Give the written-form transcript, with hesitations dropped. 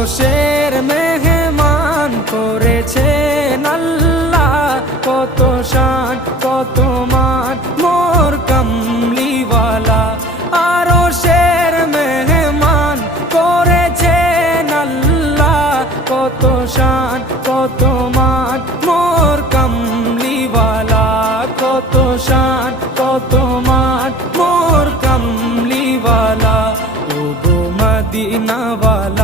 আরশের মেহমান করেছেন আল্লাহ, কত শান কত মান মোর কামলিওয়ালা। আরশের মেহমান করেছেন আল্লাহ, কত শান কত মান মোর কামলিওয়ালা, কত শান কত মান মোর কামলিওয়ালা। ও গো মদিনাওয়ালা